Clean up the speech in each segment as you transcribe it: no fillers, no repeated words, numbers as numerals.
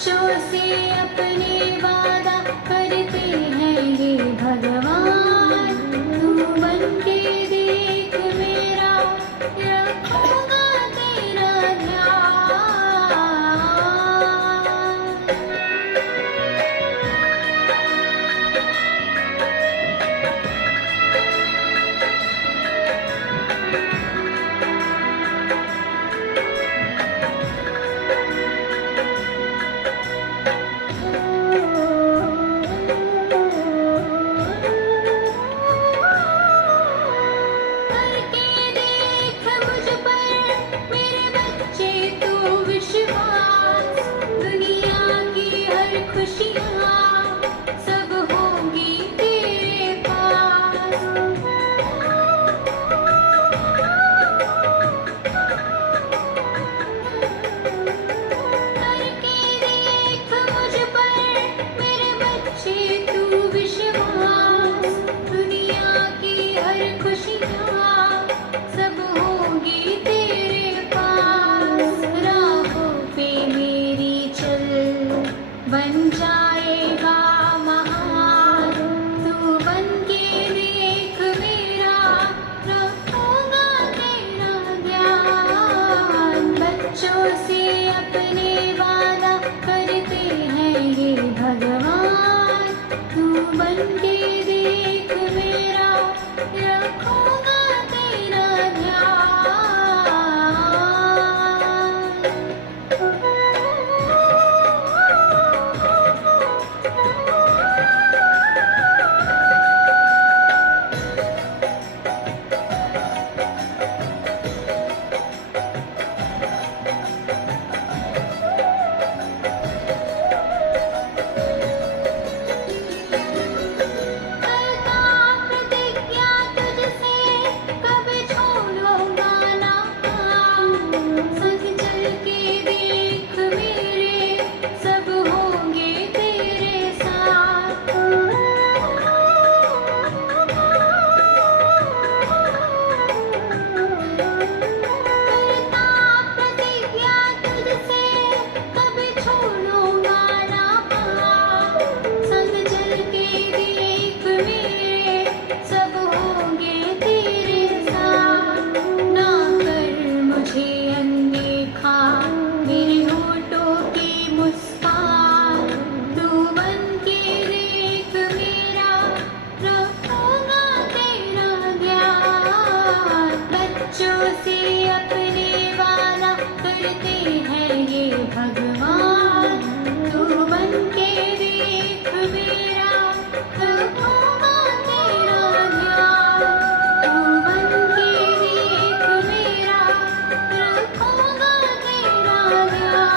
बच्चों से अपने वादा करते हैं ये भगवान। तू बन के देख मेरा, रखूंगा तेरा ध्यान। करके देख मुझ पर मेरे बच्चे तू विश्वास। दुनिया की हर खुशियाँ सब होंगी तेरे पास। करके देख मुझ पर मेरे बच्चे तू विश्वास। दुनिया की हर खुशियाँ सब होंगी तेरे पास। राहों पे मेरी चल, बन जाएगा महान। तू बन के देख मेरा, रखूंगा तेरा ध्यान। बच्चों से अपने वादा करते हैं ये भगवान। तू बन के देख मेरा, रखूंगा तेरा करता प्रतिज्ञा तुझसे, कभी छोड़ूंगा ना काम। संग चल के देख मेरे, सब होंगे तेरे साथ। करता प्रतिज्ञा तुझसे, कभी छोड़ूंगा ना काम। संग चल के देख मेरे, सब होंगे तेरे साथ। ना कर मुझे अनदेखा, मेरे होठों की मुस्कान। तू बन के देख मेरा, रखूंगा तेरा ध्यान। बच्चों से अपने वादा करते हैं ये भगवान। तू बन के देख मेरा, रखूंगा तेरा ध्यान। तू बन के देख मेरा, रखूंगा तेरा ध्यान।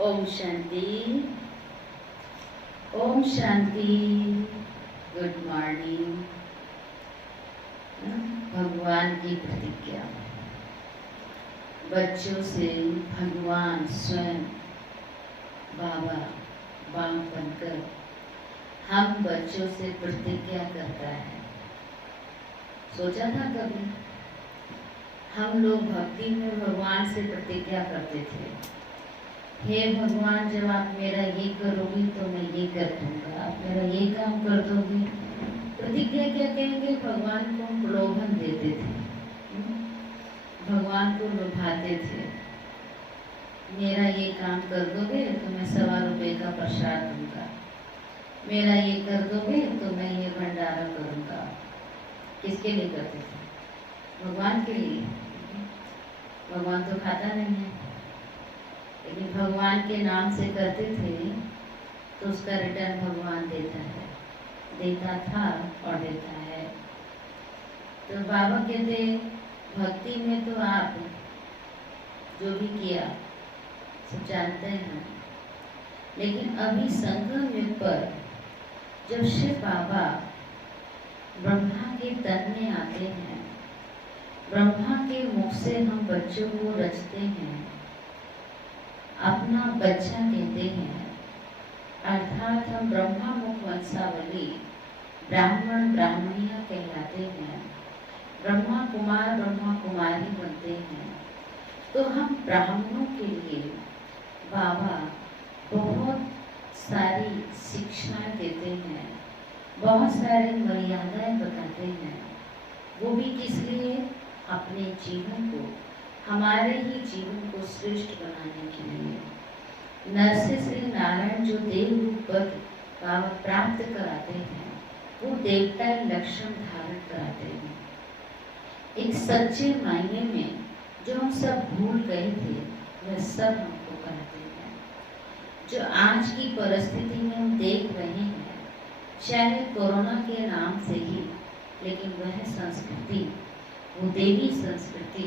ओम शांति, ओम शांति। Good morning. भगवान की प्रतिज्ञा। बच्चों से भगवान स्वयं बाबा बाप बनकर हम बच्चों से प्रतिज्ञा करता है। सोचा था कभी हम लोग भक्ति में भगवान से प्रतिज्ञा करते थे, हे भगवान जब आप मेरा ये करोगे तो मैं ये कर दूंगा, आप मेरा ये काम कर दोगे। प्रतिज्ञा क्या कहेंगे, भगवान को प्रलोभन देते थे, भगवान को लुभाते थे। मेरा ये काम कर दोगे तो मैं 1.25 रुपये का प्रसाद दूंगा, मेरा ये कर दोगे तो मैं ये भंडारा करूंगा। किसके लिए करते थे? भगवान के लिए। भगवान तो खाता नहीं है, लेकिन भगवान के नाम से करते थे तो उसका रिटर्न भगवान देता है, देता था और देता है। तो बाबा कहते भक्ति में तो आप जो भी किया सब जानते हैं, लेकिन अभी संगम युग पर जब शिव बाबा ब्रह्मा के तन में आते हैं, ब्रह्मा के मुख से हम बच्चों को रचते हैं, अपना बच्चा कहते हैं, अर्थात हम ब्रह्मा मुख वंशावली ब्राह्मण ब्राह्मणिया कहलाते हैं, ब्रह्मा कुमार ब्रह्मा कुमारी बनते हैं। तो हम ब्राह्मणों के लिए बाबा बहुत सारी शिक्षाएं देते हैं, बहुत सारी मर्यादाएं बताते हैं। वो भी किस लिए? अपने जीवन को, हमारे ही जीवन को श्रेष्ठ बनाने के लिए। नर से श्री नारायण जो देव रूप पद बाबा प्राप्त कराते हैं, वो देवता लक्षण धारण कराते हैं। एक सच्चे मायने में जो हम सब भूल गए थे, वह सब हमको कराते हैं। जो आज की परिस्थिति में हम देख रहे हैं, चाहे कोरोना के नाम से ही, लेकिन वह संस्कृति, वो देवी संस्कृति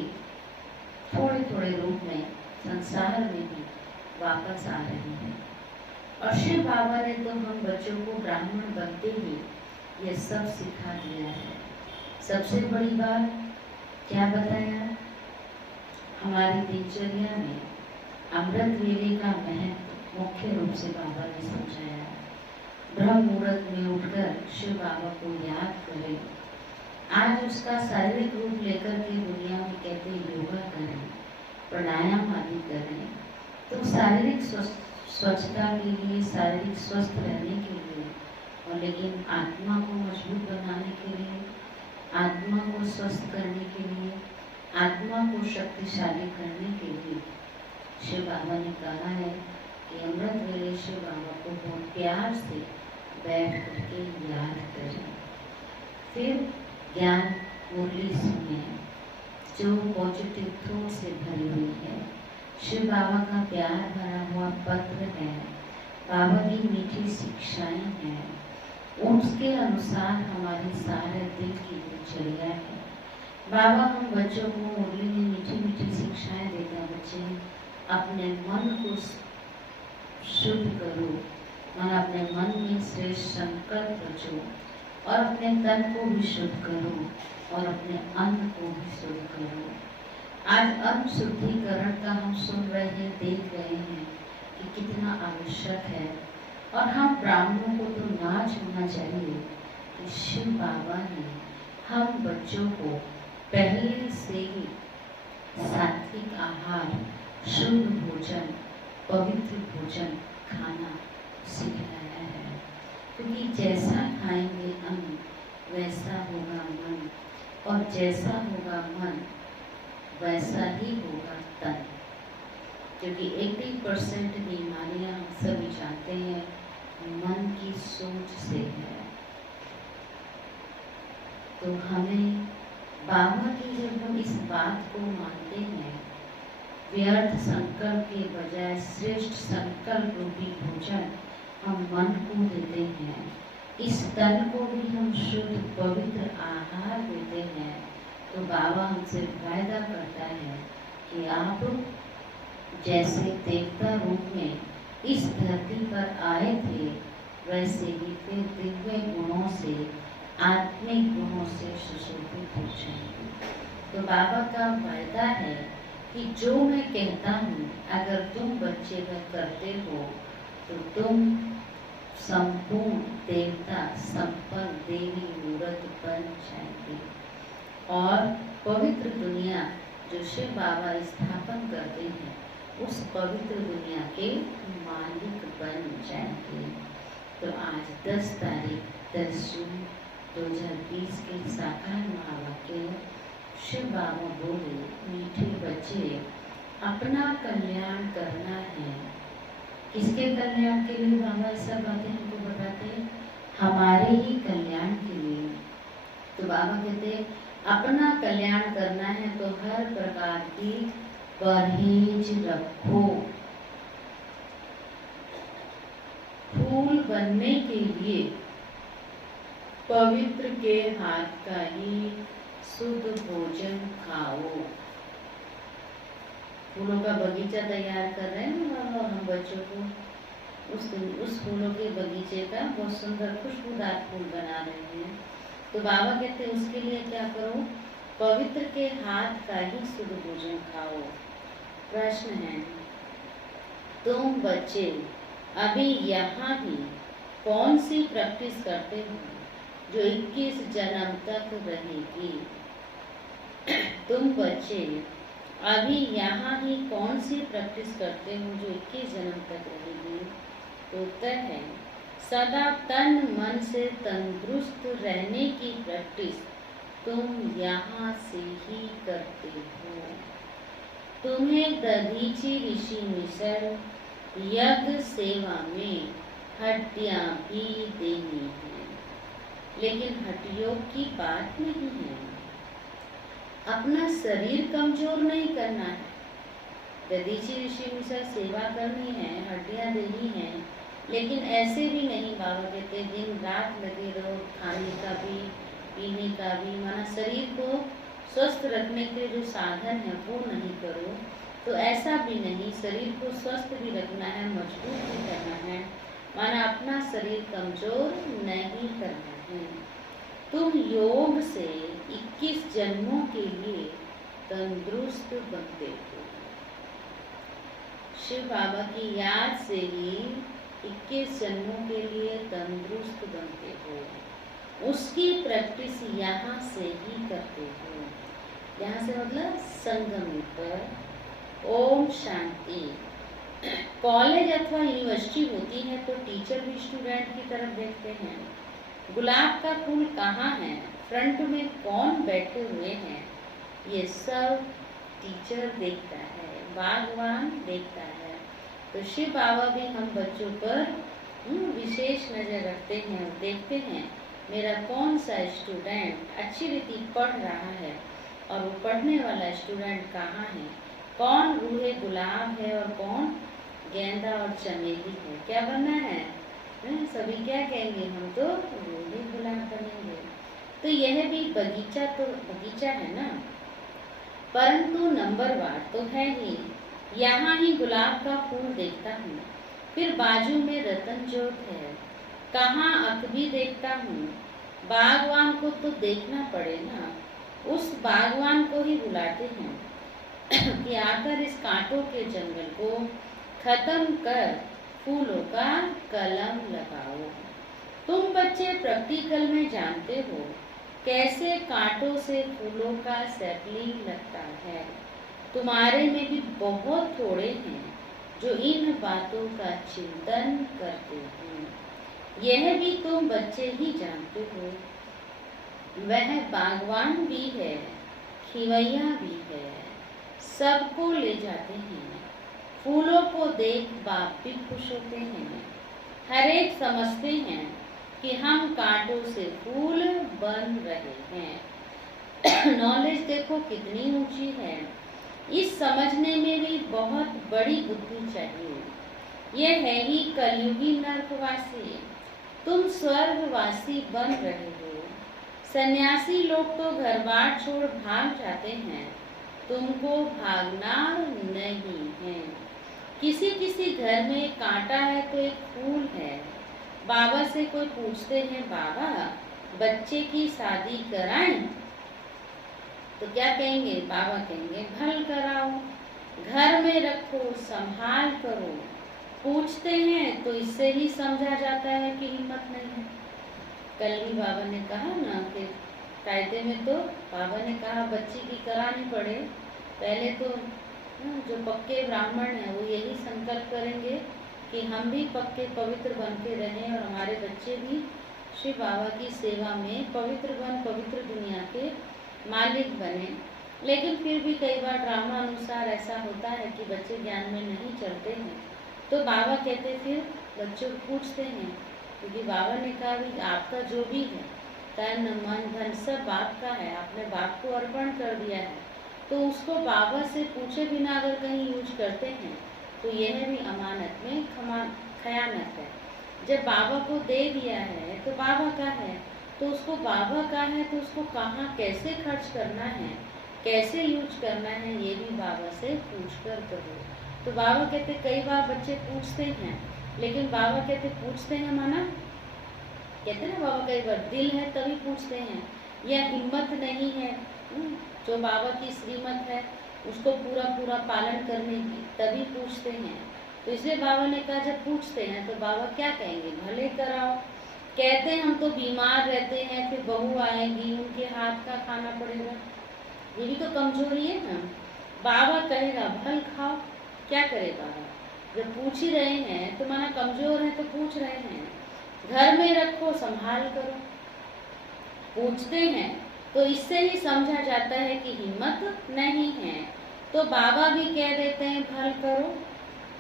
थोड़े थोड़े रूप में संसार में भी वापस आ रही है। और शिव बाबा ने तो हम बच्चों को ब्राह्मण बनते ही ये सब सिखा दिया है। सबसे बड़ी बात क्या बताया? हमारी दिनचर्या में अमृत वेले का महत्व मुख्य रूप से बाबा ने समझाया। ब्रह्म मुहूर्त में उठकर शिव बाबा को याद करें। आज उसका शारीरिक रूप लेकर के दुनिया में कहते योगा करें, प्राणायाम आदि करें, तो शारीरिक स्वच्छता के लिए, शारीरिक स्वस्थ रहने के लिए, और लेकिन आत्मा को मजबूत बनाने के लिए, आत्मा को स्वस्थ करने के लिए, आत्मा को शक्तिशाली करने के लिए शिव बाबा ने कहा है कि अमृत वेले शिव बाबा को बहुत प्यार से बैठ करके याद करें। फिर ज्ञान मुरली सुने जो पॉजिटिव थॉट से भरी हुई है। शिव बाबा का प्यार भरा हुआ पत्र है, बाबा की मीठी शिक्षाएं हैं, उसके अनुसार हमारी सारे दिल की दिनचर्या है। बाबा हम बच्चों को मुरली में मीठी मीठी शिक्षाएं देते हैं। बच्चे अपने मन को शुद्ध करो, और अपने मन में श्रेष्ठ संकल्प रचो, और अपने तन को भी शुद्ध करो, और अपने अन्न को भी शुद्ध करो। आज अन्न शुद्धिकरण का हम सुन रहे हैं, देख रहे हैं कि कितना आवश्यक है। और हम ब्राह्मणों को तो नाच होना चाहिए कि शिव बाबा ने हम बच्चों को पहले से ही सात्विक आहार, शुद्ध भोजन, पवित्र भोजन खाना सिखाया है। क्योंकि जैसा खाएंगे अन्न वैसा होगा मन, और जैसा होगा मन वैसा ही होगा तन। क्योंकि 80% बीमारियां हम सभी जानते हैं मन की सोच से है। तो हमें बाबा की जब हम इस बात को मानते हैं, व्यर्थ संकल्प के बजाय श्रेष्ठ संकल्प रूपी भोजन हम मन को देते हैं, इस तन को भी हम शुद्ध पवित्र आहार देते हैं, तो बाबा हमसे वायदा करता है कि आप जैसे देवता रूप में इस धरती पर आए थे, वैसे ही फिर दिव्य गुणों से, आत्मिक गुणों से सुशोभित हो जाएंगे। तो बाबा का वायदा है कि जो मैं कहता हूँ, अगर तुम बच्चे में करते हो तो तुम संपूर्ण देवता, संपन्न देवी मूर्त बन जाएंगे, और पवित्र दुनिया जो शिव बाबा स्थापन करते हैं, उस पवित्र दुनिया के मालिक बन जाएंगे। तो आज 10 तारीख 10 जून 2020 के साकार महावाक्य शिव बाबा बोले, मीठे बच्चे अपना कल्याण करना है। किसके कल्याण के लिए बाबा ऐसा बातें हमको बताते हैं? हमारे ही कल्याण के लिए। तो बाबा कहते हैं अपना कल्याण करना है तो हर प्रकार की परहेज रखो। फूल बनने के लिए पवित्र के हाथ का ही शुद्ध भोजन खाओ। फूलों का बगीचा तैयार कर रहे हैं ना और हम बच्चों को उस फूलों के बगीचे का बहुत सुंदर खुशबूदार फूल बना रहे हैं। तो बाबा कहते हैं उसके लिए क्या करो, पवित्र के हाथ का ही शुद्ध भोजन खाओ। प्रश्न है, तुम बच्चे अभी यहाँ भी कौन सी प्रैक्टिस करते हो जो 21 जन्म तक रहेगी? तुम बच्चे अभी यहाँ ही कौन सी प्रैक्टिस करते हो जो 21 जन्म तक रहेगी? तो उत्तर है, सदा तन मन से तंदुरुस्त रहने की प्रैक्टिस तुम यहाँ से ही करते हो। तुम्हें दधीची ऋषि मिश्र यज्ञ सेवा में हड्डियाँ भी देनी है, लेकिन हड्डियों की बात नहीं है। अपना शरीर कमजोर नहीं करना है। दधीची ऋषि मिश्र सेवा करनी है, हड्डियाँ देनी है, लेकिन ऐसे भी नहीं। बाबा कहते दिन रात लगे रहो, खाने का भी पीने का भी, माना शरीर को स्वस्थ रखने के जो साधन है वो नहीं करो। तो ऐसा भी नहीं, शरीर को स्वस्थ भी रखना है, मजबूत भी करना है, माना अपना शरीर कमजोर नहीं करना है। तुम योग से 21 जन्मों के लिए तंदुरुस्त बनते हो। शिव बाबा की याद से ही 21 जन्मों के लिए तंदुरुस्त बनते हो। उसकी प्रैक्टिस यहाँ से ही करते हो। यहाँ से मतलब संगम पर। ओम शांति। कॉलेज अथवा यूनिवर्सिटी होती है तो टीचर भी स्टूडेंट की तरफ देखते हैं। गुलाब का फूल कहाँ है, फ्रंट में कौन बैठे हुए हैं, ये सब टीचर देखता है, बागवान देखता है। तो शिव बाबा भी हम बच्चों पर विशेष नजर रखते हैं और देखते हैं मेरा कौन सा स्टूडेंट अच्छी रीति पढ़ रहा है और वो पढ़ने वाला स्टूडेंट कहाँ है, कौन रूहे गुलाब है और कौन गेंदा और चमेली है। क्या बनना है? सभी क्या कहेंगे, हम तो रूहे गुलाब बनेंगे। तो यह भी बगीचा तो बगीचा है ना, परंतु नंबरवार तो है ही। यहाँ ही गुलाब का फूल देखता हूँ, फिर बाजू में रतन जोत है, कहाँ अकबी देखता हूँ। बागवान को तो देखना पड़े ना, उस बागवान को ही बुलाते हैं कि आकर इस कांटों के जंगल को खत्म कर फूलों का कलम लगाओ। तुम बच्चे प्रैक्टिकल में जानते हो कैसे कांटों से फूलों का सैपलिंग लगता है। तुम्हारे में भी बहुत थोड़े हैं जो इन बातों का चिंतन करते हैं। यह भी तुम बच्चे ही जानते हो। वह बागवान भी है, खिवैया भी है, सबको ले जाते हैं। फूलों को देख बाप भी खुश होते हैं। हर एक समझते हैं कि हम कांटों से फूल बन रहे हैं। नॉलेज देखो कितनी ऊंची है। इस समझने में भी बहुत बड़ी बुद्धि चाहिए। यह है ही कलयुगी नरकवासी। तुम स्वर्गवासी बन रहे हो। सन्यासी लोग तो घर बार छोड़ भाग जाते हैं, तुमको भागना नहीं है। किसी किसी घर में कांटा है तो एक फूल है। बाबा से कोई पूछते हैं, बाबा बच्चे की शादी कराएं? तो क्या कहेंगे? बाबा कहेंगे भल कराओ, घर में रखो, संभाल करो। पूछते हैं तो इससे ही समझा जाता है कि हिम्मत नहीं है। कल भी बाबा ने कहा ना कि कायदे में तो बाबा ने कहा बच्ची की करानी पड़े। पहले तो जो पक्के ब्राह्मण हैं वो यही संकल्प करेंगे कि हम भी पक्के पवित्र बन के रहें और हमारे बच्चे भी शिव बाबा की सेवा में पवित्र पवित्र दुनिया के मालिक बने। लेकिन फिर भी कई बार ड्रामा अनुसार ऐसा होता है कि बच्चे ज्ञान में नहीं चलते हैं। तो बाबा कहते फिर बच्चों पूछते हैं, क्योंकि बाबा ने कहा भी आपका जो भी है तन मन धन सब बाप का है, आपने बाप को अर्पण कर दिया है, तो उसको बाबा से पूछे बिना अगर कहीं यूज करते हैं तो यह भी अमानत में खयानत है। जब बाबा को दे दिया है तो बाबा का है, तो उसको बाबा का है तो उसको कहाँ कैसे खर्च करना है, कैसे यूज करना है, ये भी बाबा से पूछ कर करो। तो बाबा कहते कई बार बच्चे पूछते हैं, लेकिन बाबा कहते पूछते हैं माना, कहते ना बाबा कई बार दिल है तभी पूछते हैं, या हिम्मत नहीं है जो बाबा की श्रीमत है उसको पूरा पूरा पालन करने की, तभी पूछते हैं। तो इसलिए बाबा ने कहा जब पूछते हैं तो बाबा क्या कहेंगे, भले कराओ। कहते हैं हम तो बीमार रहते हैं, फिर बहू आएगी उनके हाथ का खाना पड़ेगा, ये भी तो कमजोरी है ना। बाबा कहेगा भल खाओ, क्या करे बाबा, जब पूछ ही रहे हैं तो माना कमजोर है तो पूछ रहे हैं, घर में रखो संभाल करो। पूछते हैं तो इससे ही समझा जाता है कि हिम्मत नहीं है, तो बाबा भी कह देते हैं भल करो।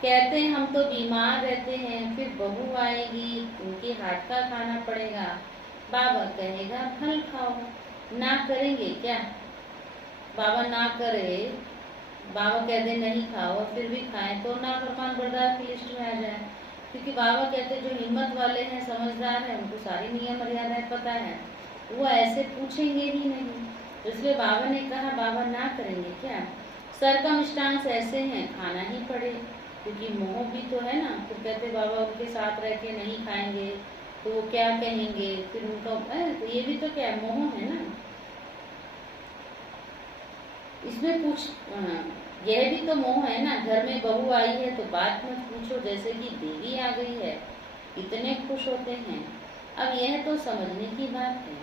कहते हैं हम तो बीमार रहते हैं, फिर बहू आएगी उनके हाथ का खाना पड़ेगा, बाबा कहेगा फल खाओ। ना करेंगे क्या, बाबा ना करे, बाबा कह दे नहीं खाओ फिर भी खाएं तो ना फरमान बरदार की लिस्ट में आ जाए। क्योंकि बाबा कहते जो हिम्मत वाले हैं, समझदार हैं, उनको सारी नियम मर्यादाएं पता है, वो ऐसे पूछेंगे ही नहीं। तो इसलिए बाबा ने कहा बाबा ना करेंगे क्या, सरकमस्टांस ऐसे हैं खाना ही पड़े, क्योंकि मोह भी तो है ना। फिर कहते बाबा उनके साथ रह के नहीं खाएंगे तो वो क्या कहेंगे, फिर उनका तो ये भी तो क्या है, मोह है ना। इसमें पूछ यह भी तो मोह है ना, घर में बहू आई है तो बात मत पूछो, जैसे कि देवी आ गई है इतने खुश होते हैं। अब यह तो समझने की बात है,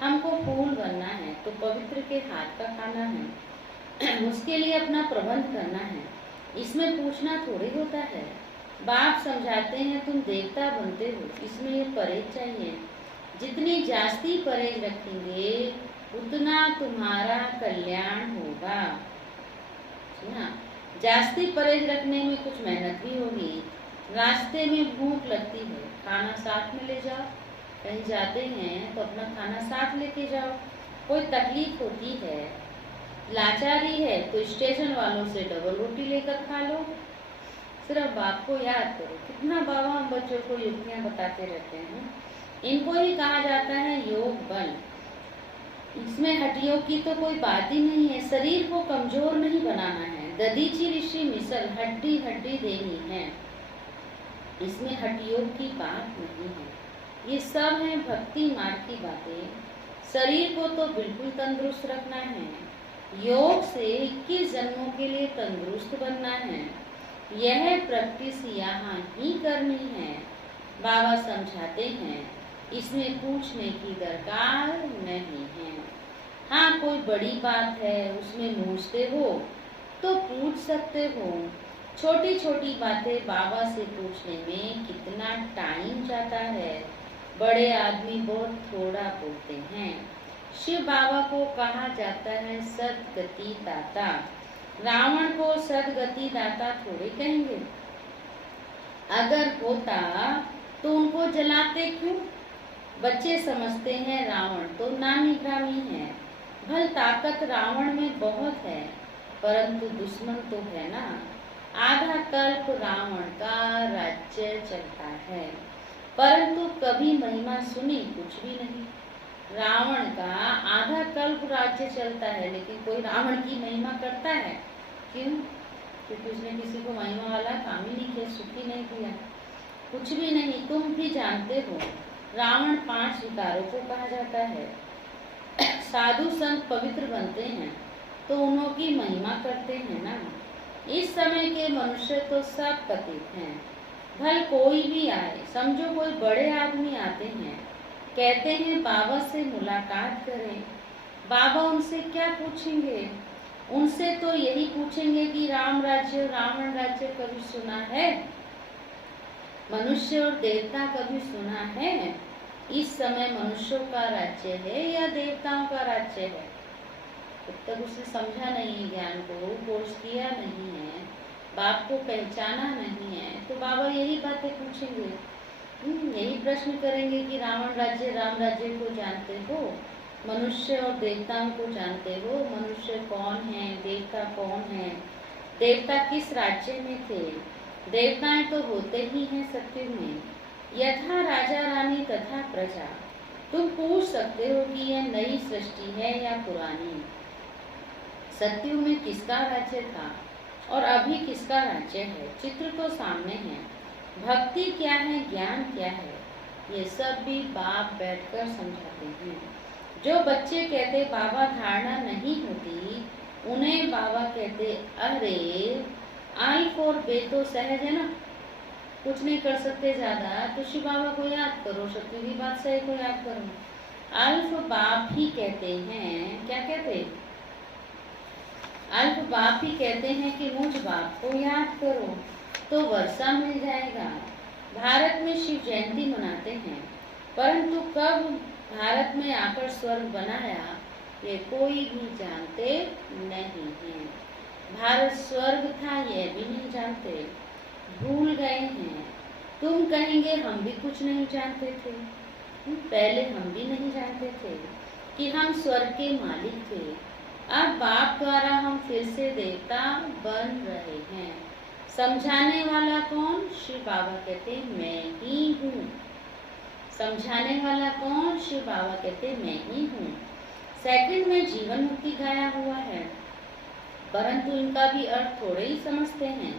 हमको फूल बनना है तो पवित्र के हाथ का खाना है, उसके लिए अपना प्रबंध करना है, इसमें पूछना थोड़ी होता है। बाप समझाते हैं तुम देवता बनते हो, इसमें ये परहेज चाहिए, जितनी जास्ती परहेज रखेंगे उतना तुम्हारा कल्याण होगा। सुना, जास्ती परहेज रखने में कुछ मेहनत भी होगी, रास्ते में भूख लगती है, खाना साथ में ले जाओ, कहीं जाते हैं तो अपना खाना साथ लेके जाओ। कोई तकलीफ होती है, लाचारी है तो स्टेशन वालों से डबल रोटी लेकर खा लो। सिर्फ बाप को याद करो, कितना बाबा हम बच्चों को युक्तियां बताते रहते हैं। इनको ही कहा जाता है योग बल। इसमें हड्डियों की तो कोई बात ही नहीं है, शरीर को कमजोर नहीं बनाना है। ददीची ऋषि मिसल हड्डी हड्डी देनी है, इसमें हड्डियों की बात नहीं है। ये सब है भक्ति मार्ग की बातें। शरीर को तो बिल्कुल तंदुरुस्त रखना है, योग से 21 जन्मों के लिए तंदुरुस्त बनना है, यह प्रैक्टिस यहाँ ही करनी है। बाबा समझाते हैं इसमें पूछने की दरकार नहीं है। हाँ कोई बड़ी बात है उसमें पूछते हो तो पूछ सकते हो, छोटी छोटी बातें बाबा से पूछने में कितना टाइम जाता है, बड़े आदमी बहुत थोड़ा बोलते हैं। शिव बाबा को कहा जाता है सदगति दाता, रावण को सदगति दाता थोड़े कहेंगे। अगर होता तो उनको जलाते क्यों। बच्चे समझते हैं रावण तो नामी ग्रामी है, भल ताकत रावण में बहुत है, परंतु दुश्मन तो है ना। आधा कल्प रावण का राज्य चलता है, परंतु कभी महिमा सुनी कुछ भी नहीं। रावण का आधा कल्प राज्य चलता है, लेकिन कोई रावण की महिमा करता है क्यों? क्योंकि उसने किसी को महिमा वाला काम ही नहीं किया, सुखी नहीं किया, कुछ भी नहीं। तुम भी जानते हो रावण 5 विकारों को कहा जाता है। साधु संत पवित्र बनते हैं तो उनकी महिमा करते हैं ना। इस समय के मनुष्य तो सब पतित हैं, भल कोई भी आए, समझो कोई बड़े आदमी आते हैं, कहते हैं बाबा से मुलाकात करें, बाबा उनसे क्या पूछेंगे? उनसे तो यही पूछेंगे कि राम राज्य रावण राज्य कभी सुना है? मनुष्य और देवता कभी सुना है? इस समय मनुष्यों का राज्य है या देवताओं का राज्य है? तब तक उसने समझा नहीं, ज्ञान को कोर्स किया नहीं है, बाप को पहचाना नहीं है, तो बाबा यही बातें पूछेंगे, यही प्रश्न करेंगे कि रावण राज्य राम राज्य को जानते हो, मनुष्य और देवताओं को जानते हो, मनुष्य कौन है, देवता कौन है, देवता किस राज्य में थे? देवताएं तो होते ही हैं सत्युग में, यथा राजा रानी तथा प्रजा, तुम पूछ सकते हो कि यह नई सृष्टि है या पुरानी, सतयुग में किसका राज्य था और अभी किसका राज्य है। चित्र तो सामने है। भक्ति क्या है, ज्ञान क्या है, ये सब भी बाप बैठकर समझाते हैं। जो बच्चे कहते बाबा धारणा नहीं होती, उन्हें बाबा कहते अरे अल्फ और बे तो सहज है ना, कुछ नहीं कर सकते ज्यादा, तो शिव बाबा को याद करो, शक्ति की बादशाह को याद करो। अल्फ बाप ही कहते हैं, क्या कहते, अल्प बाप ही कहते हैं कि मुझ बाप को याद करो तो वर्षा मिल जाएगा। भारत में शिव जयंती मनाते हैं, परंतु कब भारत में आकर स्वर्ग बनाया ये कोई भी जानते नहीं है। भारत स्वर्ग था यह भी नहीं जानते, भूल गए हैं। तुम कहेंगे हम भी कुछ नहीं जानते थे, पहले हम भी नहीं जानते थे कि हम स्वर्ग के मालिक थे। अब बाप द्वारा हम फिर से देवता बन रहे हैं। समझाने वाला कौन, शिव बाबा कहते मैं ही हूँ। समझाने वाला कौन, शिव बाबा कहते मैं ही हूँ। सेकंड में जीवन मुक्ति गाया हुआ है, परंतु इनका भी अर्थ थोड़े ही समझते हैं।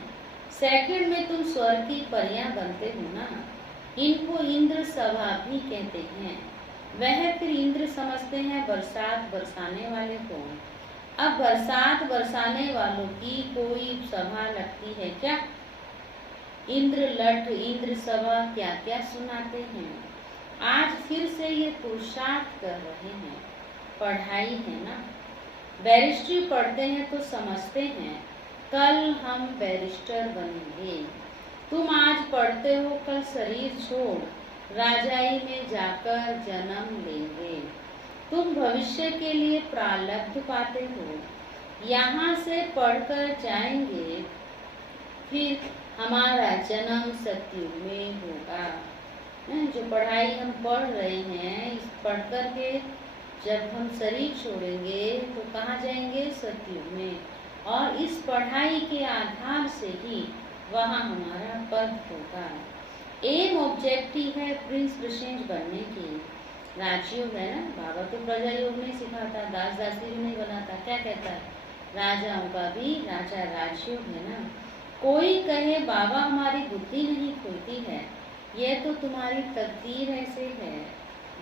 सेकंड में तुम स्वर्ग की परियां बनते हो ना, इनको इंद्र सभा भी कहते हैं। वह फिर इंद्र समझते हैं बरसात बरसाने वाले को। अब बरसात बरसाने वालों की कोई सभा लगती है क्या? इंद्र लठ, इंद्र सभा क्या क्या सुनाते हैं। आज फिर से ये पुरुषार्थ कर रहे हैं, पढ़ाई है ना। बैरिस्ट्री पढ़ते हैं तो समझते हैं कल हम बैरिस्टर बनेंगे। तुम आज पढ़ते हो, कल शरीर छोड़ राजाई में जाकर जन्म लेंगे। तुम भविष्य के लिए प्रारब्ध पाते हो, यहाँ से पढ़कर जाएंगे, फिर हमारा जन्म सतयुग में होगा। जो पढ़ाई हम पढ़ रहे हैं, इस पढ़ कर के जब हम शरीर छोड़ेंगे तो कहाँ जाएंगे, सतयुग में। और इस पढ़ाई के आधार से ही वहाँ हमारा पद होगा। एम ऑब्जेक्टिव है प्रिंस प्रिंसेस बनने की। राजयोग है ना, बाबा तो प्रजा योग नहीं सिखाता, दास दासी भी नहीं बनाता। क्या कहता है, राजाओं का भी राजा राजयोग है ना। कोई कहे बाबा हमारी बुद्धि नहीं खुलती है, यह तो तुम्हारी तकदीर ऐसे है,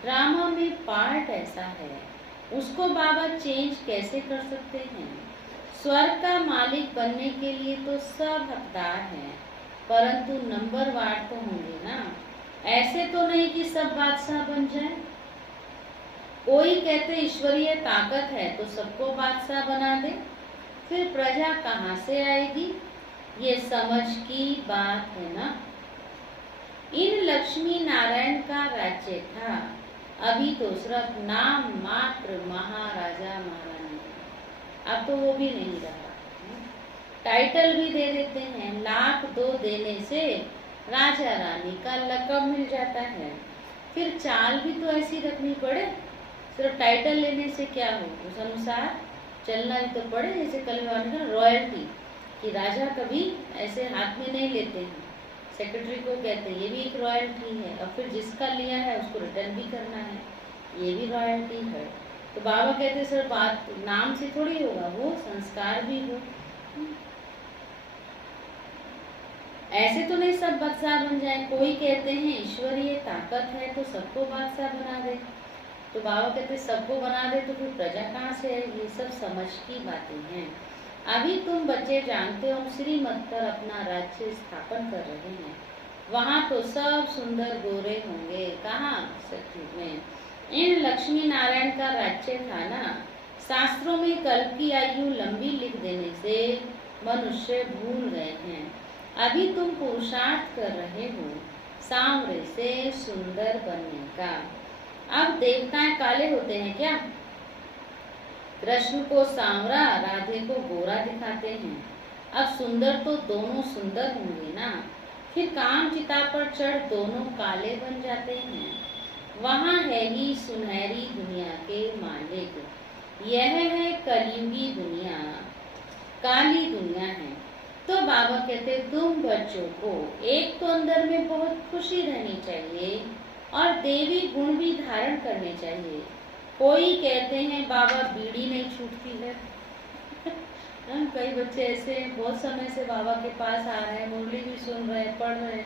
ड्रामा में पार्ट ऐसा है, उसको बाबा चेंज कैसे कर सकते हैं। स्वर्ग का मालिक बनने के लिए तो सब हकदार हैं, परंतु नंबर वार तो होंगे ना। ऐसे तो नहीं कि सब बादशाह बन जाए। कोई कहते ईश्वरीय ताकत है तो सबको बादशाह बना दे, फिर प्रजा कहाँ से आएगी। ये समझ की बात है ना। इन लक्ष्मी नारायण का राज्य था, अभी तो सिर्फ नाम मात्र महाराजा महारानी, अब तो वो भी नहीं रहा। टाइटल भी दे देते हैं, लाख दो देने से राजा रानी का लक़ब मिल जाता है। फिर चाल भी तो ऐसी रखनी पड़े, सिर्फ टाइटल लेने से क्या हो, उस अनुसार चलना भी तो पड़े। जैसे कलवान का रॉयल्टी, कि राजा कभी ऐसे हाथ में नहीं लेते हैं, सेक्रेटरी को कहते हैं ये भी एक रॉयल्टी है। और फिर जिसका लिया है उसको रिटर्न भी करना है, ये भी रॉयल्टी है। तो बाबा कहते सर बात नाम से थोड़ी होगा, वो संस्कार भी हो। ऐसे तो नहीं सब बादशाह बन जाए। कोई कहते हैं ईश्वरीय ताकत है तो सबको बादशाह बना दे, तो बाबा कहते सबको बना दे तो फिर प्रजा कहाँ से आएगी। ये सब समझ की बातें हैं। अभी तुम बच्चे जानते हो श्रीमत पर अपना राज्य स्थापन कर रहे हैं, वहाँ तो सब सुंदर गोरे होंगे। कहाँ, सतयुग में। इन लक्ष्मी नारायण का राज्य था ना। शास्त्रों में कल्प की आयु लंबी लिख देने से मनुष्य भूल गए हैं। अभी तुम पुरुषार्थ कर रहे हो सांवरे से सुंदर बनने का। अब देवताएं काले होते हैं क्या? कृष्ण को सांवरा, राधे को गोरा दिखाते हैं। अब सुंदर तो दोनों सुंदर होंगे ना, फिर काम चिता पर चढ़ दोनों काले बन जाते हैं। वहाँ है ही सुनहरी दुनिया के मालिक। यह है कलयुगी दुनिया, काली दुनिया है। तो बाबा कहते तुम बच्चों को एक तो अंदर में बहुत खुशी रहनी चाहिए और देवी गुण भी धारण करने चाहिए। कोई कहते हैं बाबा बीड़ी नहीं छूटती है। कई बच्चे ऐसे बहुत समय से बाबा के पास आ रहे हैं, मुरली भी सुन रहे हैं, पढ़ रहे हैं,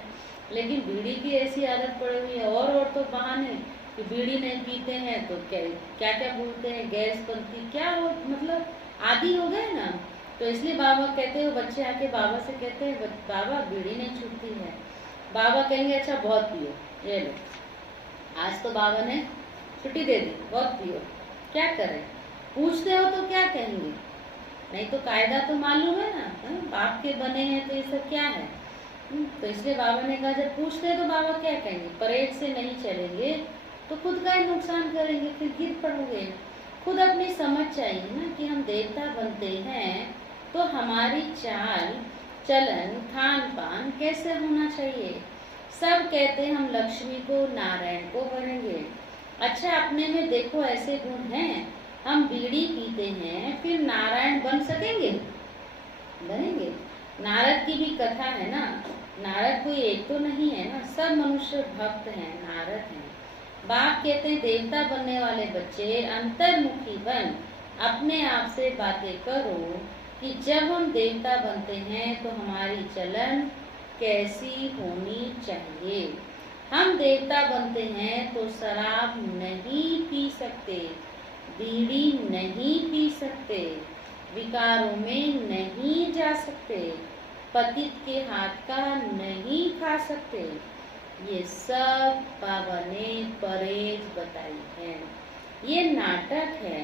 लेकिन बीड़ी की ऐसी आदत पड़ी हुई है। और तो बहाने कि बीड़ी नहीं पीते हैं तो क्या क्या बोलते हैं, गैस बनती, क्या हो, मतलब आदी हो गए ना। तो इसलिए बाबा कहते हैं, बच्चे आके बाबा से कहते हैं बाबा बीड़ी नहीं छूटती है। बाबा कहेंगे अच्छा बहुत पियो, ये लो, आज तो बाबा ने छुट्टी दे दी, बहुत पियो, क्या करें। पूछते हो तो क्या कहेंगे, नहीं तो कायदा तो मालूम है ना, बाप के बने हैं तो ये सब क्या है। तो इसलिए बाबा ने कहा जब पूछते हैं तो बाबा क्या कहेंगे, परेड से नहीं चलेंगे तो खुद का ही नुकसान करेंगे, फिर गिर पड़ोगे। खुद अपनी समझ चाहिए ना कि हम देवता बनते हैं तो हमारी चाल चलन खान पान कैसे होना चाहिए। सब कहते हैं हम लक्ष्मी को नारायण को भरेंगे। अच्छा अपने में देखो ऐसे गुण हैं, हम बीड़ी पीते हैं फिर नारायण बन सकेंगे, बनेंगे। नारद की भी कथा है ना, नारद कोई एक तो नहीं है ना, सब मनुष्य भक्त हैं, नारद हैं। बाप कहते हैं देवता बनने वाले बच्चे अंतर्मुखी बन अपने आप से बातें करो कि जब हम देवता बनते हैं तो हमारी चलन कैसी होनी चाहिए। हम देवता बनते हैं तो शराब नहीं पी सकते, बीड़ी नहीं पी सकते, विकारों में नहीं जा सकते, पतित के हाथ का नहीं खा सकते। ये सब बाबा ने परहेज बताई है। ये नाटक है,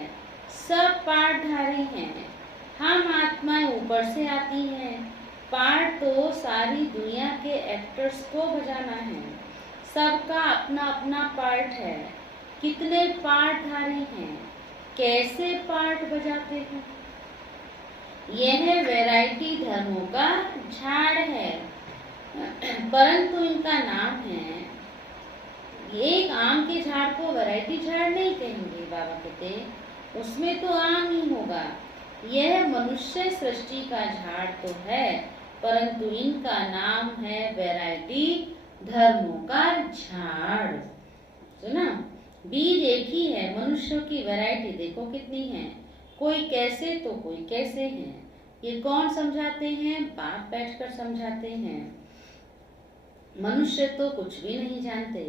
सब पाठधारी हैं। हम आत्माएं ऊपर से आती हैं, पार्ट तो सारी दुनिया के एक्टर्स को बजाना है। सबका अपना अपना पार्ट है। कितने पाठधारी हैं, कैसे पार्ट बजाते हैं। यह वैरायटी धर्मों का झाड़ है, परंतु इनका नाम है। एक आम के झाड़ को वैरायटी झाड़ नहीं कहेंगे, बाबा कहते उसमें तो आम ही होगा। यह मनुष्य सृष्टि का झाड़ तो है, परंतु इनका नाम है वैरायटी धर्मों का झाड़। सुना, बीज एक ही है, मनुष्यों की वैरायटी देखो कितनी है, कोई कैसे तो कोई कैसे है। ये कौन समझाते हैं, बाप बैठकर समझाते हैं। मनुष्य तो कुछ भी नहीं जानते,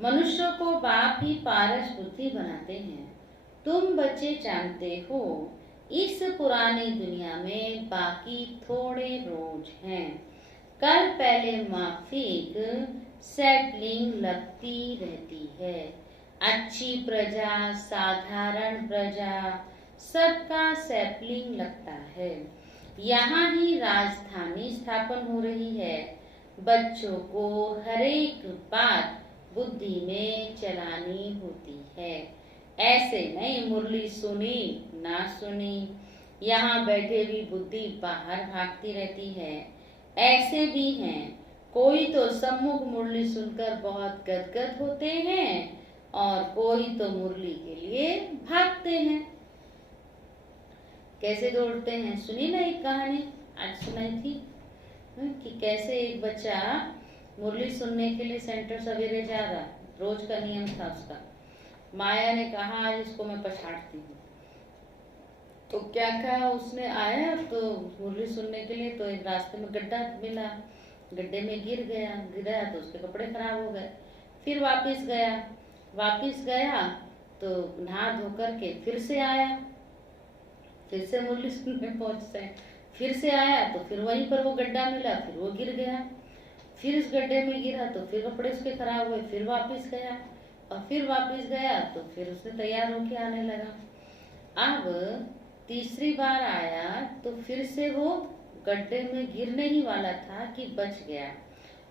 मनुष्यों को बाप ही पारस बुद्धि बनाते हैं। तुम बच्चे जानते हो इस पुरानी दुनिया में बाकी थोड़े रोज हैं। कल पहले माफिक सैपलिंग लगती रहती है। अच्छी प्रजा साधारण प्रजा सबका सैपलिंग लगता है। यहाँ ही राजधानी स्थापन हो रही है। बच्चों को हरेक बात बुद्धि में चलानी होती है। ऐसे नहीं मुरली सुनी ना सुनी, यहाँ बैठे भी बुद्धि बाहर भागती रहती है। ऐसे भी हैं, कोई तो सम्मुख मुरली सुनकर बहुत गदगद होते हैं और कोई तो मुरली के लिए भागते हैं। कैसे दौड़ते हैं, सुनी ना एक कहानी आज सुनाई थी कि कैसे एक बच्चा मुरली सुनने के लिए सेंटर सवेरे जा रहा, रोज का नियम था उसका। माया ने कहा आज इसको मैं पछाड़ती हूँ, तो क्या कहा उसने, आया तो मुरली सुनने के लिए, तो एक रास्ते में गड्ढा मिला, गड्ढे में गिरा तो उसके कपड़े खराब हो गए। फिर वापस गया तो नहा धो करके फिर से आया, फिर से मुरली सुनने पहुंचता है। फिर से आया तो फिर वहीं पर वो गड्ढा मिला, फिर वो गिर गया। फिर इस गड्ढे में गिरा तो फिर कपड़े उसके खराब हुए, फिर वापस गया और फिर वापस गया तो फिर उसने तैयार होके आने लगा। अब तीसरी बार आया तो फिर से वो गड्ढे में गिरने ही वाला था कि बच गया।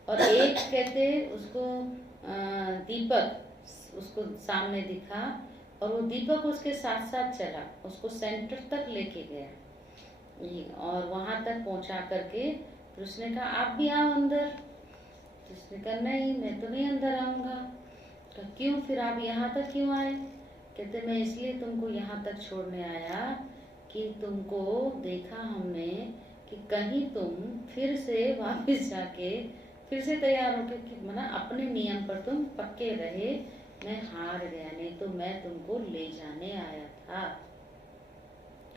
और एक कहते उसको दीपक उसको सामने दिखा और वो दीपक उसके साथ साथ चला, उसको सेंटर तक लेके गया और वहां तक पहुंचा करके फिर उसने कहा आप भी आओ अंदर। तो उसने कहा नहीं मैं तो नहीं अंदर आऊंगा। तो क्यों, फिर आप यहाँ तक क्यों आए? कहते मैं इसलिए तुमको यहाँ तक छोड़ने आया कि तुमको देखा हमने कि कहीं तुम फिर से वापस जाके फिर से तैयार होके कि मना अपने नियम पर तुम पक्के रहे, मैं हार गया, नहीं तो मैं तुमको ले जाने आया था।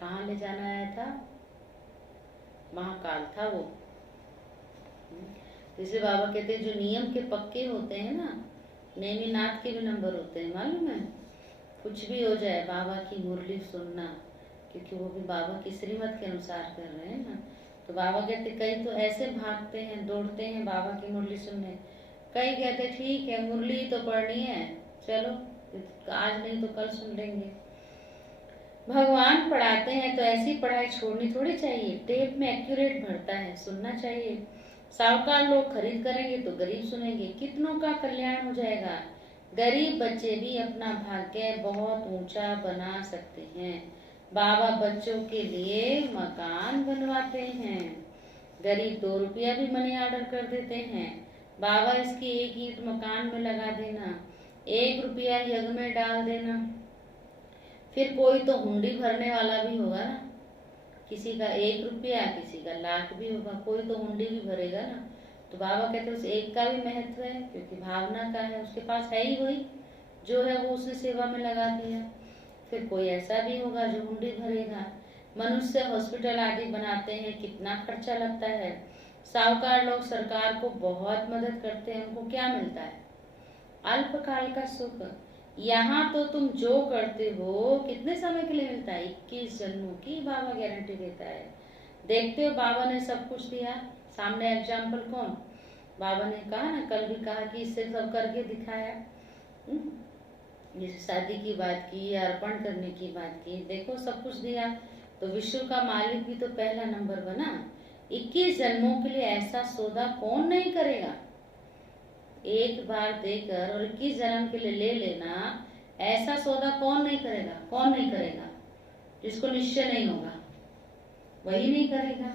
कहाँ ले जाना आया था? महाकाल था वो। जैसे बाबा कहते हैं जो नियम के पक्के होते हैं ना, नेमीनाथ के भी नंबर होते हैं, मालूम है? कुछ भी हो जाए बाबा की मुरली सुनना, क्योंकि वो भी बाबा की श्रीमत के अनुसार कर रहे हैं ना। तो बाबा कहते कई तो ऐसे भागते हैं, दौड़ते हैं बाबा की मुरली सुनने, कई कहते ठीक है मुरली तो पढ़नी है, चलो आज नहीं तो कल सुन लेंगे। भगवान पढ़ाते हैं तो ऐसी पढ़ाई छोड़नी थोड़ी चाहिए, टेप में एक्यूरेट भरता है, सुनना चाहिए। साहूकार लोग खरीद करेंगे तो गरीब सुनेंगे, कितनों का कल्याण हो जाएगा। गरीब बच्चे भी अपना भाग्य बहुत ऊंचा बना सकते हैं। बाबा बच्चों के लिए मकान बनवाते हैं। गरीब 2 रुपया भी मनी ऑर्डर कर देते हैं, बाबा इसकी 1 ईंट मकान में लगा देना, 1 रुपया यज्ञ में डाल देना। फिर कोई तो हुंडी भरने वाला भी होगा ना, किसी का 1 रुपया, किसी का लाख भी होगा, कोई तो हुंडी भी भरेगा ना। तो बाबा कहते हैं उस एक का भी महत्व है, क्योंकि भावना का है, उसके पास है ही वही जो है वो उसने सेवा में लगा दिया। फिर कोई ऐसा भी होगा जो हुंडी भरेगा। मनुष्य हॉस्पिटल आदि बनाते हैं, कितना खर्चा लगता है। साहूकार लोग सरकार को बहुत मदद करते हैं, उनको क्या मिलता है? अल्पकाल का सुख। यहाँ तो तुम जो करते हो कितने समय के लिए मिलता है? 21 जन्मों की बाबा गारंटी देता है। देखते हो बाबा ने सब कुछ दिया, सामने एग्जाम्पल कौन? बाबा ने कहा ना, कल भी कहा कि इससे सब करके दिखाया। जैसे शादी की बात की, अर्पण करने की बात की, देखो सब कुछ दिया। तो विश्व का मालिक भी तो पहला नंबर बना। 21 जन्मों के लिए ऐसा सौदा कौन नहीं करेगा? एक बार देकर और 21 जन्म के लिए ले लेना, ऐसा सौदा कौन नहीं करेगा? कौन नहीं करेगा? जिसको निश्चय नहीं होगा वही नहीं करेगा।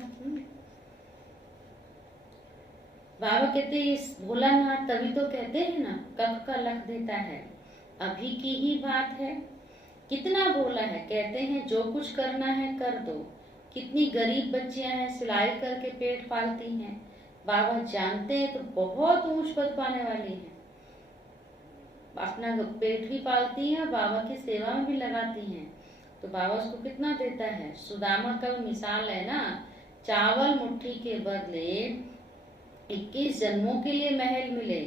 बाबा कहते हैं भोलानाथ तभी तो कहते हैं ना, कब का लख देता है, अभी की ही बात है। कितना भोला है, कहते हैं जो कुछ करना है कर दो। कितनी गरीब बच्चियां हैं, सिलाई करके पेट पालती हैं, बाबा जानते हैं तो बहुत ऊंच पद पाने वाली हैं। अपना पेट भी पालती हैं, बाबा की सेवा में भी लगाती हैं, तो बाबा उसको कितना देता है। सुदामा का मिसाल है ना, चावल मुट्ठी के बदले 21 जन्मों के लिए महल मिले।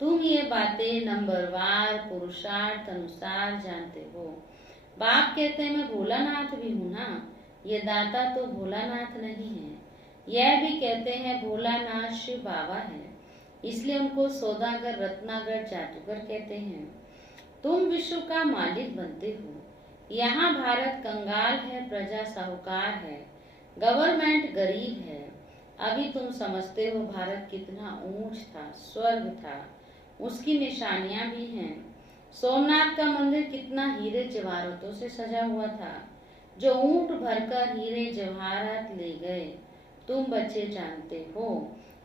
तुम ये बातें नंबरवार पुरुषार्थ अनुसार जानते हो। बाप कहते हैं मैं भोलानाथ भी हूँ ना, ये दाता तो भोलानाथ नहीं है। यह भी कहते हैं भोलानाथ शिव बाबा है, इसलिए उनको सौदागर रत्नागर जादूगर कहते हैं। तुम विश्व का मालिक बनते हो। यहाँ भारत कंगाल है, प्रजा साहूकार है, गवर्नमेंट गरीब है। अभी तुम समझते हो भारत कितना ऊंच था, स्वर्ग था, उसकी निशानियां भी हैं। सोमनाथ का मंदिर कितना हीरे जवाहरातों से सजा हुआ था, जो ऊंट भरकर हीरे जवाहरात ले गए। तुम बच्चे जानते हो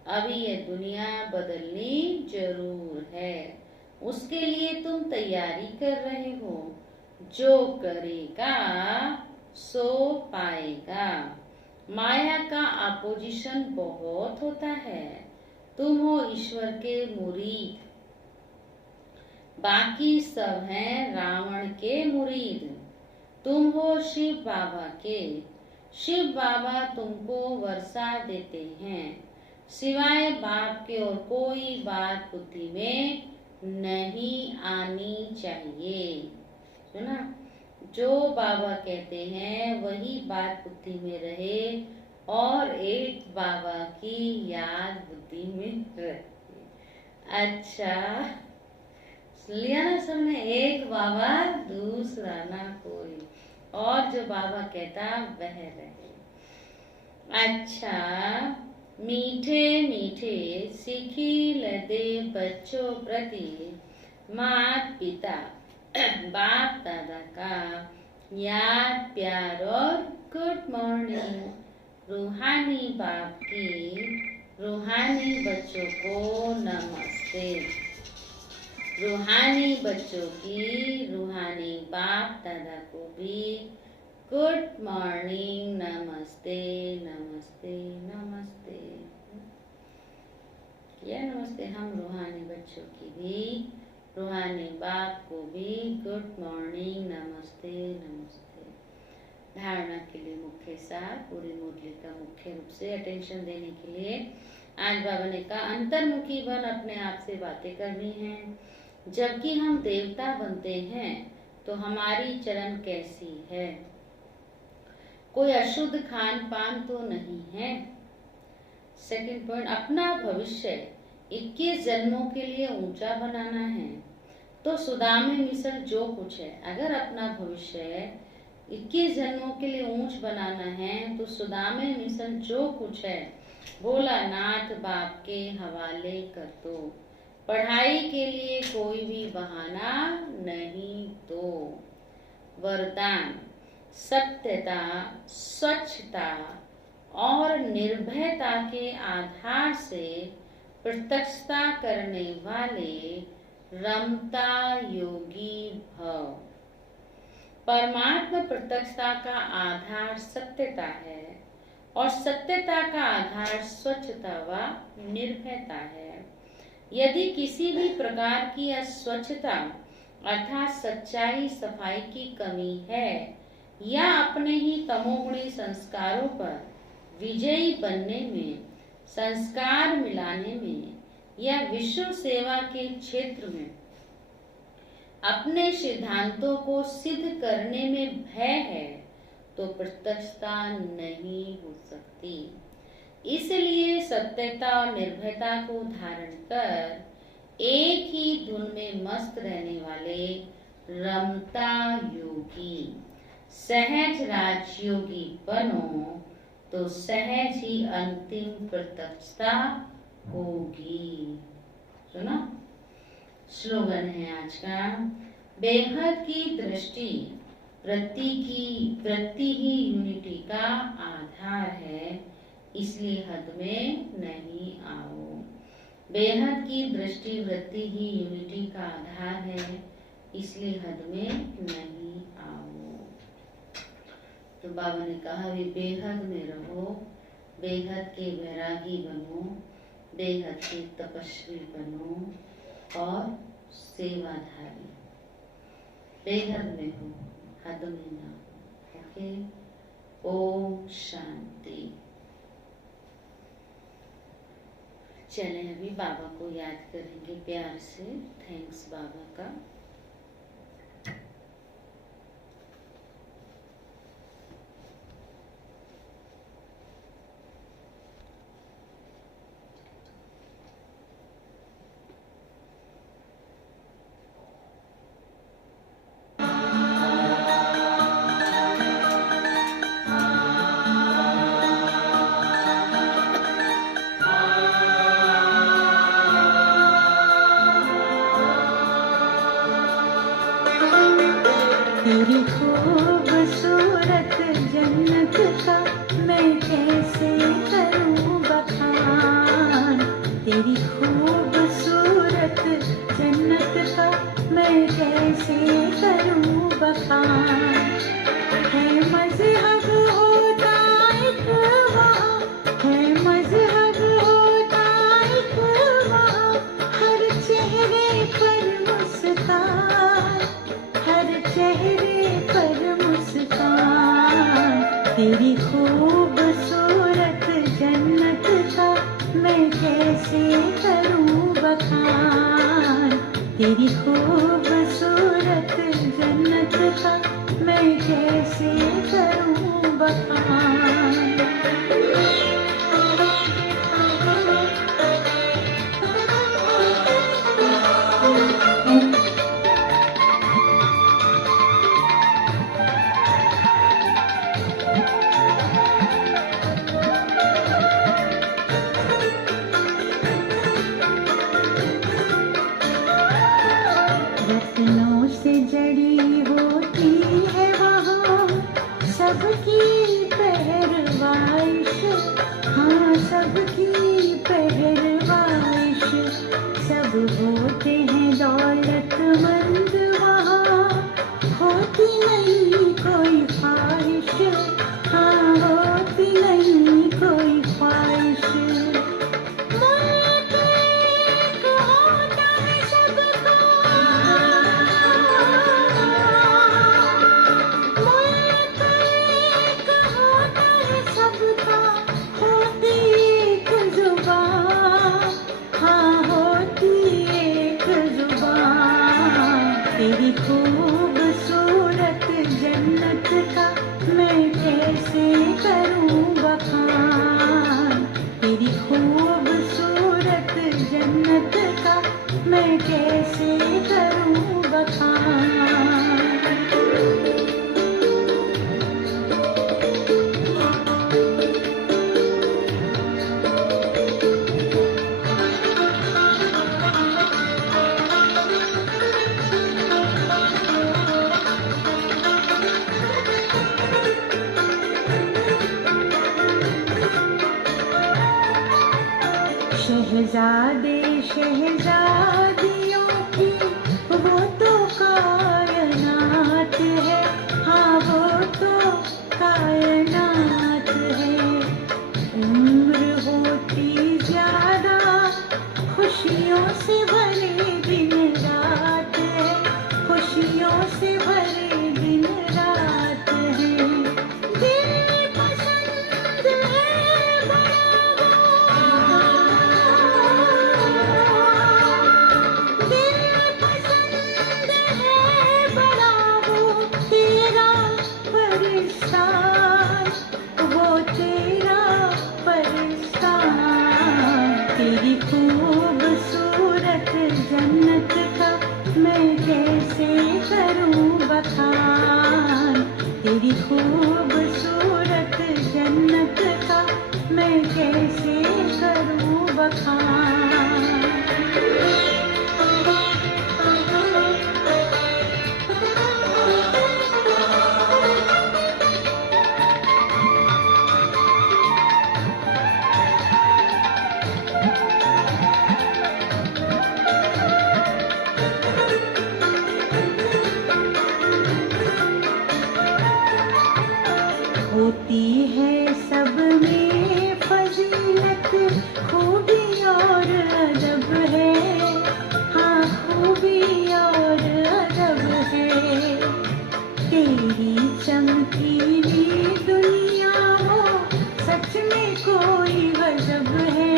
अभी ये दुनिया बदलनी जरूर है, उसके लिए तुम तैयारी कर रहे हो। जो करेगा सो पाएगा। माया का अपोजिशन बहुत होता है। तुम हो ईश्वर के मुरीद, बाकी सब हैं रावण के मुरीद। तुम हो शिव बाबा के, शिव बाबा तुमको वर्षा देते हैं। सिवाय बाप के और कोई बात बुद्धि में नहीं आनी चाहिए। सुना? जो बाबा कहते हैं वही बात बुद्धि में रहे, और एक बाबा की याद बुद्धि में रहे। अच्छा लिया ना सबने, एक बाबा दूसरा ना कोई, और जो बाबा कहता वह रहे। अच्छा मीठे मीठे सीखी लदे बच्चों प्रति माता पिता बाप दादा का याद प्यार और गुड मॉर्निंग। रूहानी बाप की रूहानी बच्चों को नमस्ते। रूहानी बच्चों की रूहानी बाप दादा को भी गुड मॉर्निंग, नमस्ते नमस्ते नमस्ते। या नमस्ते हम रूहानी बच्चों की भी, रूहानी बाप को भी गुड मॉर्निंग, नमस्ते नमस्ते। धारणा के लिए मुख्य सार, पूरी मुरली का मुख्य रूप से अटेंशन देने के लिए आज बाबा ने कहा अंतर्मुखी बन, अपने आप से बातें करनी है। जबकि हम देवता बनते हैं तो हमारी चरण कैसी है? कोई अशुद्ध खान पान तो नहीं है। सेकंड पॉइंट, अपना भविष्य 21 जन्मों के लिए ऊंचा बनाना है तो सुदामे मिसल जो कुछ है। अगर अपना भविष्य 21 जन्मों के लिए ऊंच बनाना है तो सुदामे मिसल जो कुछ है भोलानाथ बाप के हवाले कर दो। पढ़ाई के लिए कोई भी बहाना नहीं दो। वरदान, सत्यता, स्वच्छता और निर्भयता के आधार से प्रत्यक्षता करने वाले रमता योगी भव। परमात्मा प्रत्यक्षता का आधार सत्यता है और सत्यता का आधार स्वच्छता व निर्भयता है। यदि किसी भी प्रकार की अस्वच्छता अर्थात सच्चाई सफाई की कमी है या अपने ही तमोगुणी संस्कारों पर विजयी बनने में, संस्कार मिलाने में या विश्व सेवा के क्षेत्र में अपने सिद्धांतों को सिद्ध करने में भय है तो प्रत्यक्षता नहीं हो सकती। इसलिए सत्यता और निर्भयता को धारण कर एक ही धुन में मस्त रहने वाले रमता योगी, सहज राजयोगी बनो तो सहज ही अंतिम प्रत्यक्षता होगी। सुना? स्लोगन है आज का, बेहद की दृष्टि वृत्ति ही यूनिटी का आधार है, इसलिए हद में नहीं आओ। बेहद की दृष्टि वृत्ति ही यूनिटी का आधार है, इसलिए हद में नहीं आओ। तो बाबा ने कहा वे बेहद में रहो, बेहद के वैरागी बनो, बेहद के तपस्वी बनो और सेवाधारी। बेहद में हो, हद में ना हो। ओके, ओम शांति। चले अभी बाबा को याद करेंगे प्यार से। थैंक्स बाबा का। तेरी खूबसूरत जन्नत का मैं कैसे करूं बखान। तेरी खूबसूरत जन्नत का मैं कैसे करूं बखान। है मज़हब होता एक वहाँ, है मज़हब होता एक वहाँ, हर चेहरे पर मुस्कान, हर चेहरे पर मुस्कान। तेरी खूबसूरत जन्नत का मैं कैसे करूं बखान। तेरी खूबसूरत जन्नत का मैं कैसे करूं बखान। रत्नों से जड़ी होती है वहाँ सबकी पहरवाइश, हाँ सबकी पहरवाइश। सब होते हैं दौलतमंद वहाँ, होती नहीं कोई ख्वाहिश, हाँ होती नहीं कोई ख्वाहिश। मुल्क कैसे करूं बखान, तेरी खूबसूरत जन्नत का मैं कैसे करूं बखान। शहजादे शहजादियों की वो तो कायनात है, हाँ वो तो कायनात है। उम्र होती ज्यादा खुशियों से भरे दिन रात है, खुशियों से भरे दिन रात है। दिल पसंद है बड़ा वो तेरा परिस्तान, तेरी खूबसूरत जन्नत का मैं कैसे करूं बखान, तेरी खूबसूरत जन्नत का मैं कैसे करूं बखान। होती है सब में फजीलत, खूबी और अदब है, हाँ खूबी और अदब है। तेरी चमकीली दुनिया हो सच में कोई गजब है,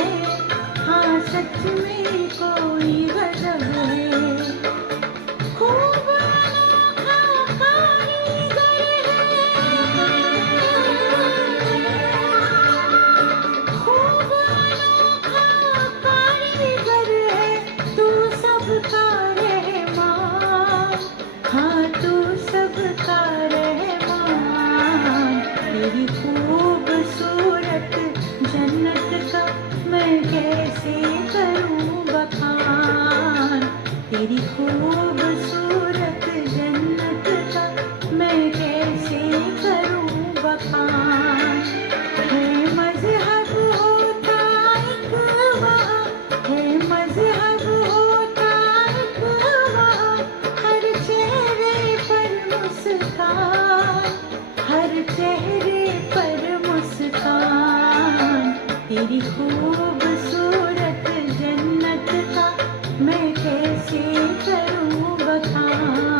हाँ सच में कोई गजब है। खूब अनोखा कारीगर खूब अनोखा कारीगर है, तू सबका रहमान, हाँ तू सबका रहमान। तेरी खूबसूरत जन्नत का मैं कैसे करूं बखान, तेरी खूबसूरत जन्नत का मैं कैसे करूं बखान। है मज़हब होता एक वहाँ, है मज़हब होता एक वहाँ, हर चेहरे पर मुस्कान, हर चेहरे पर मुस्कान। तेरी खूबसूरत जन्नत का मैं कैसे करूं बखान।